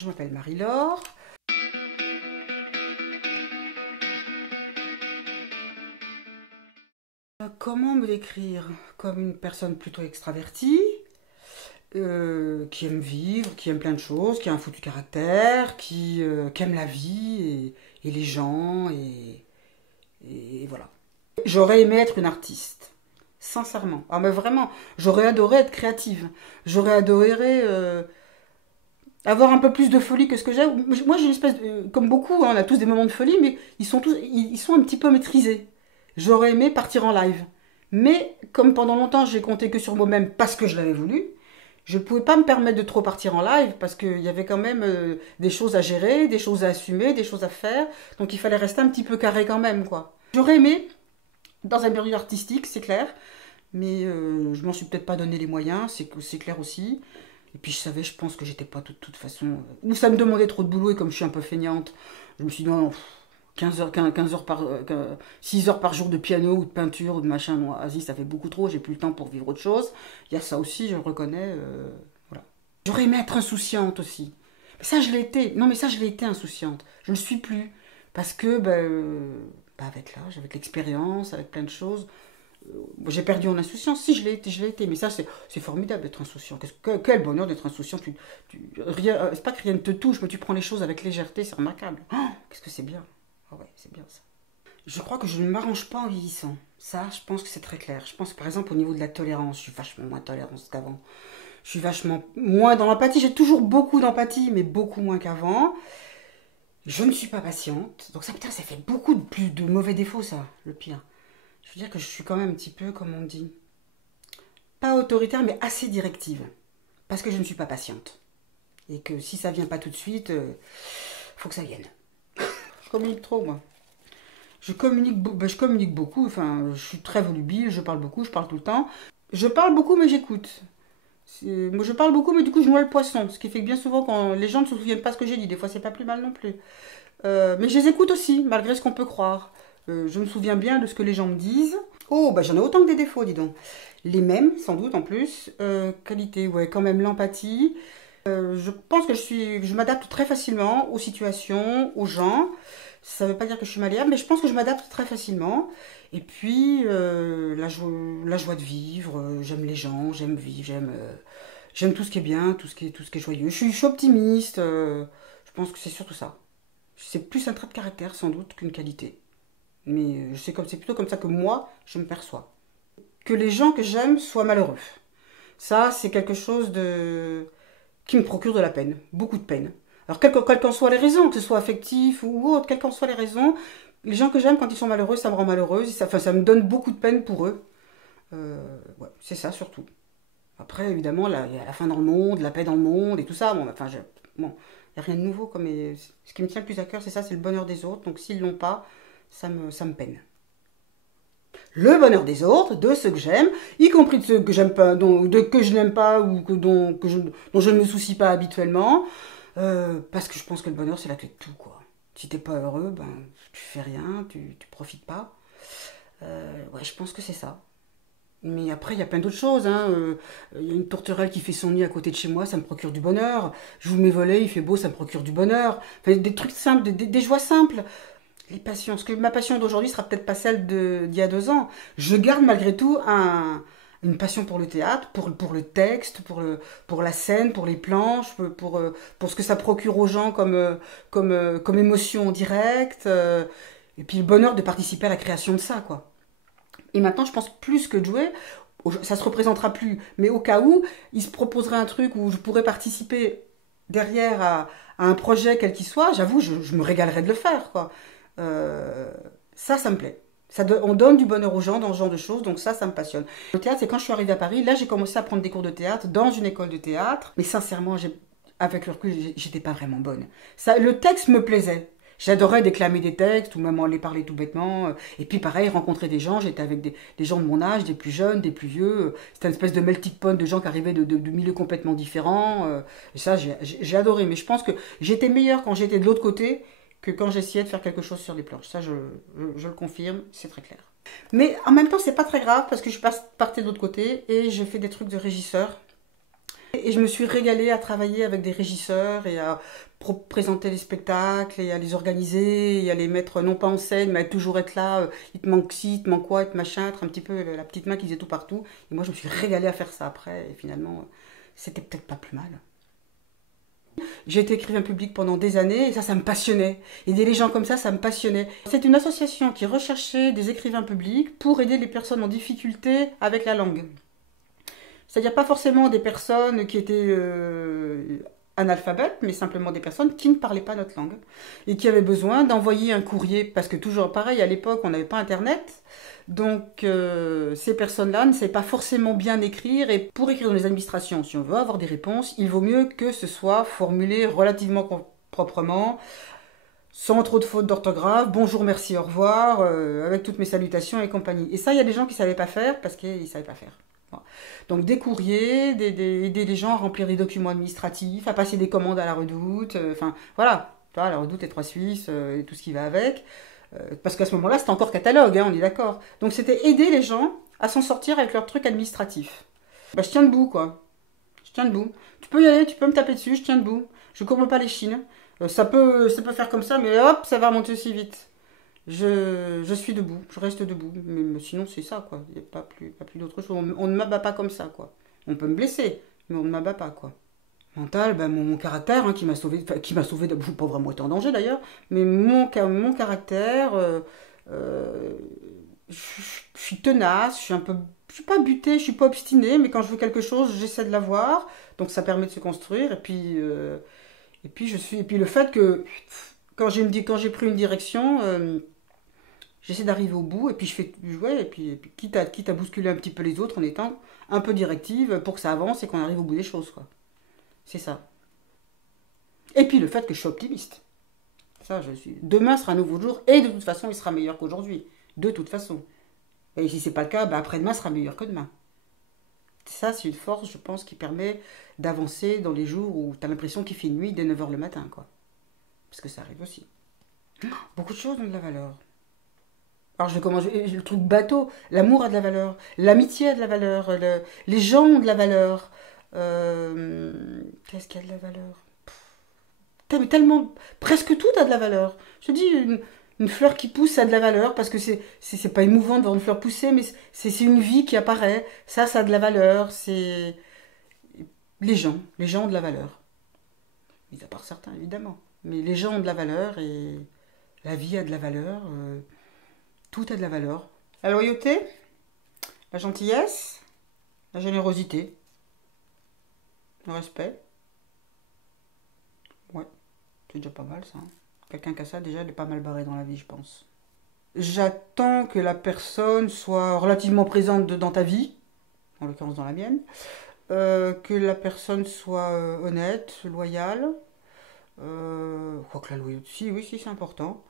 Je m'appelle Marie-Laure. Comment me décrire? Comme une personne plutôt extravertie, qui aime vivre, qui aime plein de choses, qui a un foutu caractère, qui aime la vie et les gens, et voilà. J'aurais aimé être une artiste, sincèrement. Ah mais vraiment, j'aurais adoré être créative. J'aurais adoré avoir un peu plus de folie que ce que j'ai. Moi j'ai une espèce comme beaucoup, hein, on a tous des moments de folie, mais ils sont un petit peu maîtrisés. J'aurais aimé partir en live. Mais comme pendant longtemps j'ai compté que sur moi-même parce que je l'avais voulu, je ne pouvais pas me permettre de trop partir en live parce qu'il y avait quand même des choses à gérer, des choses à assumer, des choses à faire. Donc il fallait rester un petit peu carré quand même, quoi. J'aurais aimé, dans un milieu artistique, c'est clair, mais je m'en suis peut-être pas donné les moyens, c'est clair aussi. Et puis je savais, je pense que j'étais pas de toute façon. Ou ça me demandait trop de boulot et comme je suis un peu feignante, je me suis dit non, 15 heures, 15 heures par, 6 heures par jour de piano ou de peinture ou de machin, non, vas-y, ça fait beaucoup trop, j'ai plus le temps pour vivre autre chose. Il y a ça aussi, je le reconnais. Voilà. J'aurais aimé être insouciante aussi. Mais ça, je l'ai été. Non, mais ça, je l'ai été insouciante. Je ne le suis plus. Parce que, avec l'âge, avec l'expérience, avec plein de choses, j'ai perdu en insouciance. Si, je l'ai été. Mais ça, c'est formidable d'être insouciant. Quel bonheur d'être insouciant. C'est pas que rien ne te touche, mais tu prends les choses avec légèreté, c'est remarquable. Oh, qu'est-ce que c'est bien. Ah ouais, c'est bien ça. Je crois que je ne m'arrange pas en vieillissant. Ça, je pense que c'est très clair. Je pense que par exemple au niveau de la tolérance, je suis vachement moins tolérante qu'avant. Je suis vachement moins dans l'empathie. J'ai toujours beaucoup d'empathie, mais beaucoup moins qu'avant. Je ne suis pas patiente. Donc ça, putain, ça fait beaucoup de plus de mauvais défauts, ça, le pire. Je veux dire que je suis quand même un petit peu, comme on dit, pas autoritaire, mais assez directive. Parce que je ne suis pas patiente. Et que si ça vient pas tout de suite, faut que ça vienne. Je communique trop, moi. Je communique beaucoup, enfin, je suis très volubile, je parle beaucoup, je parle tout le temps. Je parle beaucoup, mais j'écoute. Moi, je parle beaucoup, mais du coup, je noie le poisson. Ce qui fait que bien souvent, quand les gens ne se souviennent pas ce que j'ai dit, des fois, c'est pas plus mal non plus. Mais je les écoute aussi, malgré ce qu'on peut croire. Je me souviens bien de ce que les gens me disent. Oh, bah j'en ai autant que des défauts, dis donc. Les mêmes, sans doute, en plus. Qualité, ouais, quand même l'empathie. Je pense que je m'adapte très facilement aux situations, aux gens. Ça ne veut pas dire que je suis malléable, mais je pense que je m'adapte très facilement. Et puis, la joie de vivre, j'aime les gens, j'aime vivre, j'aime tout ce qui est bien, tout ce qui est joyeux. Je suis optimiste, je pense que c'est surtout ça. C'est plus un trait de caractère, sans doute, qu'une qualité. Mais c'est plutôt comme ça que moi, je me perçois. Que les gens que j'aime soient malheureux. Ça, c'est quelque chose qui me procure de la peine, beaucoup de peine. Alors, quelles qu'en soient les raisons, que ce soit affectif ou autre, quelles qu'en soient les raisons, les gens que j'aime, quand ils sont malheureux, ça me rend malheureuse, ça me donne beaucoup de peine pour eux. Ouais, c'est ça surtout. Après, évidemment, il y a la fin dans le monde, la paix dans le monde et tout ça. Bon, enfin, bon, il n'y a rien de nouveau. Ce qui me tient le plus à cœur, c'est ça, c'est le bonheur des autres. Donc, s'ils l'ont pas, ça me peine. Le bonheur des autres, de ceux que j'aime, y compris de ceux que j'aime pas, que je n'aime pas ou dont je ne me soucie pas habituellement, parce que je pense que le bonheur c'est la clé de tout, quoi. Si t'es pas heureux, ben tu fais rien, tu profites pas. Ouais, je pense que c'est ça. Mais après, il y a plein d'autres choses. Hein. Il y a une tourterelle qui fait son nid à côté de chez moi, ça me procure du bonheur. J'ouvre mes volets, il fait beau, ça me procure du bonheur. Enfin, des trucs simples, des joies simples. Les passions. Parce que ma passion d'aujourd'hui sera peut-être pas celle d'il y a 2 ans. Je garde malgré tout une passion pour le théâtre, pour le texte, pour la scène, pour les planches, pour ce que ça procure aux gens comme émotion en direct. Et puis le bonheur de participer à la création de ça, quoi. Et maintenant, je pense plus que de jouer, ça se représentera plus. Mais au cas où, il se proposerait un truc où je pourrais participer derrière à un projet quel qu'il soit, j'avoue, je me régalerais de le faire, quoi. Euh, ça me plaît. On donne du bonheur aux gens dans ce genre de choses, donc ça me passionne. Le théâtre, c'est quand je suis arrivée à Paris, là j'ai commencé à prendre des cours de théâtre dans une école de théâtre, mais sincèrement, avec le recul, j'étais pas vraiment bonne. Le texte me plaisait. J'adorais déclamer des textes ou même les parler tout bêtement. Et puis pareil, rencontrer des gens. J'étais avec des gens de mon âge, des plus jeunes, des plus vieux. C'était une espèce de melting pot de gens qui arrivaient de milieux complètement différents. Et ça, j'ai adoré. Mais je pense que j'étais meilleure quand j'étais de l'autre côté que quand j'essayais de faire quelque chose sur des planches. Ça, je le confirme, c'est très clair. Mais en même temps, c'est pas très grave parce que je suis partie de l'autre côté et je fais des trucs de régisseur. Et je me suis régalée à travailler avec des régisseurs et à présenter les spectacles et à les organiser et à les mettre non pas en scène, mais à toujours être là. Il te manque ci, il te manque quoi, il te machin, être un petit peu la petite main qui faisait tout partout. Et moi, je me suis régalée à faire ça après. Et finalement, c'était peut-être pas plus mal. J'ai été écrivain public pendant des années et ça me passionnait. Aider les gens comme ça me passionnait. C'est une association qui recherchait des écrivains publics pour aider les personnes en difficulté avec la langue. C'est-à-dire pas forcément des personnes qui étaient analphabètes, mais simplement des personnes qui ne parlaient pas notre langue et qui avaient besoin d'envoyer un courrier, parce que toujours pareil, à l'époque, on n'avait pas Internet, donc ces personnes-là ne savaient pas forcément bien écrire, et pour écrire dans les administrations, si on veut avoir des réponses, il vaut mieux que ce soit formulé relativement proprement, sans trop de fautes d'orthographe, bonjour, merci, au revoir, avec toutes mes salutations et compagnie. Et ça, il y a des gens qui ne savaient pas faire parce qu'ils ne savaient pas faire. Donc des courriers, aider les gens à remplir des documents administratifs, à passer des commandes à la Redoute, enfin voilà, la Redoute, les Trois Suisses et tout ce qui va avec, parce qu'à ce moment-là c'était encore catalogue, hein, on est d'accord. Donc c'était aider les gens à s'en sortir avec leurs trucs administratifs. Bah, je tiens debout quoi, je tiens debout. Tu peux y aller, tu peux me taper dessus, je tiens debout. Je courbe pas les chines, ça peut faire comme ça, mais hop, ça va remonter aussi vite. Je suis debout, je reste debout, mais sinon c'est ça quoi, il n'y a pas plus d'autre chose, on ne m'abat pas comme ça quoi. On peut me blesser, mais on ne m'abat pas quoi. Mental, ben, mon caractère hein, qui m'a sauvé, je ne suis pas vraiment été en danger d'ailleurs, mais mon caractère, je suis tenace, je suis pas butée, je suis pas obstinée, mais quand je veux quelque chose, j'essaie de l'avoir, donc ça permet de se construire, et puis le fait que quand j'ai pris une direction, j'essaie d'arriver au bout et puis je fais ouais, et puis quitte à bousculer un petit peu les autres en étant un peu directive pour que ça avance et qu'on arrive au bout des choses quoi. C'est ça. Et puis le fait que je suis optimiste. Ça demain sera un nouveau jour et de toute façon il sera meilleur qu'aujourd'hui. De toute façon. Et si c'est pas le cas, bah après-demain sera meilleur que demain. Ça c'est une force je pense qui permet d'avancer dans les jours où tu as l'impression qu'il fait nuit dès 9 h le matin quoi. Parce que ça arrive aussi. Beaucoup de choses ont de la valeur. Alors je vais commencer, le truc bateau, l'amour a de la valeur, l'amitié a de la valeur, les gens ont de la valeur. Qu'est-ce qui a de la valeur? Mais tellement, presque tout a de la valeur. Je te dis, une fleur qui pousse a de la valeur parce que c'est pas émouvant de voir une fleur pousser, mais c'est une vie qui apparaît. Ça a de la valeur. C'est les gens ont de la valeur. Mis à part certains évidemment, mais les gens ont de la valeur et la vie a de la valeur. Tout a de la valeur. La loyauté, la gentillesse, la générosité, le respect. Ouais, c'est déjà pas mal ça. Hein. Quelqu'un qui a ça, déjà, il est pas mal barré dans la vie, je pense. J'attends que la personne soit relativement présente dans ta vie, en l'occurrence dans la mienne, que la personne soit honnête, loyale. Quoique la loyauté, oui, c'est important.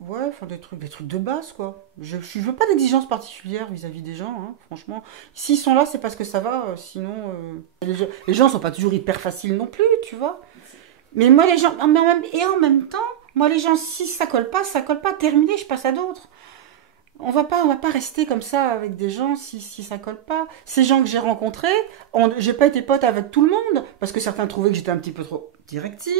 Ouais, enfin des trucs de base quoi. Je veux pas d'exigence particulière vis-à-vis des gens, hein, franchement. S'ils sont là, c'est parce que ça va, sinon les gens sont pas toujours hyper faciles non plus, tu vois. Mais moi les gens, en même temps, moi les gens, si ça colle pas, terminé, je passe à d'autres. On va pas rester comme ça avec des gens si ça colle pas. Ces gens que j'ai rencontrés, j'ai pas été pote avec tout le monde parce que certains trouvaient que j'étais un petit peu trop directive,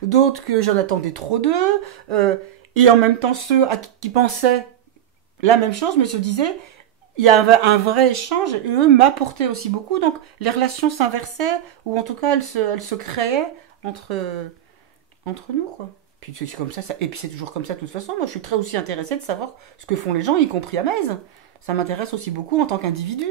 d'autres que j'en attendais trop d'eux, et en même temps ceux qui pensaient la même chose mais se disaient il y a un vrai échange et eux m'apportaient aussi beaucoup donc les relations s'inversaient ou en tout cas elles se créaient entre nous quoi. Puis c'est comme ça, et puis c'est toujours comme ça de toute façon. Moi, je suis très aussi intéressée de savoir ce que font les gens, y compris à Metz. Ça m'intéresse aussi beaucoup en tant qu'individu.